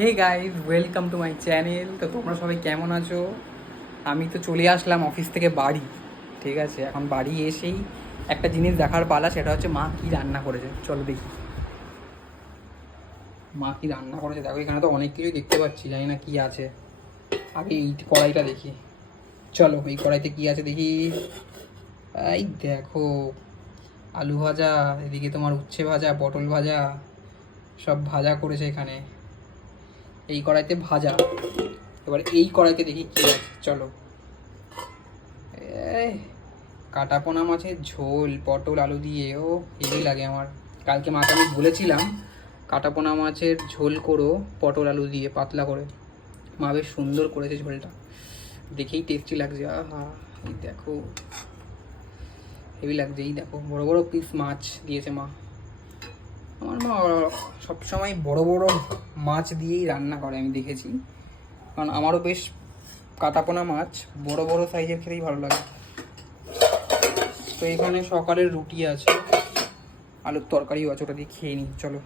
Hey guys, welcome to my channel. তো তোমরা সবাই কেমন আছো? আমি তো চলে আসলাম অফিস থেকে বাড়ি। ঠিক আছে, এখন বাড়ি এসেই একটা জিনিস দেখার পালা, সেটা হচ্ছে মা কি রান্না করেছে। চলো দেখি মা কি রান্না করেছে। দেখো এখানে তো অনেক কিছুই দেখতে পাচ্ছি, জানি না কি আছে। আগে এই কড়াইটা দেখি। চলো এই কড়াইতে কি আছে দেখি। এই দেখো, আলু ভাজা, এদিকে তোমার উচ্ছে ভাজা, পটল ভাজা, সব ভাজা করেছে এখানে এই কড়াইতে ভাজা। এবার এই কড়াইতে দেখি কি আছে। চলো, কাটাপোনা মাছের ঝোল পটল আলু দিয়ে, ও হেভি লাগে আমার। কালকে মাকে আমি বলেছিলাম কাটাপোনা মাছের ঝোল করো পটল আলু দিয়ে পাতলা করে। মা বেশ সুন্দর করেছে ঝোলটা, দেখেই টেস্টি লাগছে। আহা, এই দেখো হেভি লাগছে। এই দেখো বড় বড় পিস মাছ দিয়েছে মা। আমার মা সবসময় বড় বড় মাছ দিয়েই রান্না করে, আমি দেখেছি। কারণ আমারও বেশ কাটাপোনা মাছ বড় বড় সাইজের খেতেই ভালো লাগে। তো এখানে সকালের রুটি আছে, আলুর তরকারিও আছে, ওটা দিয়ে খেয়ে নিই। চলো।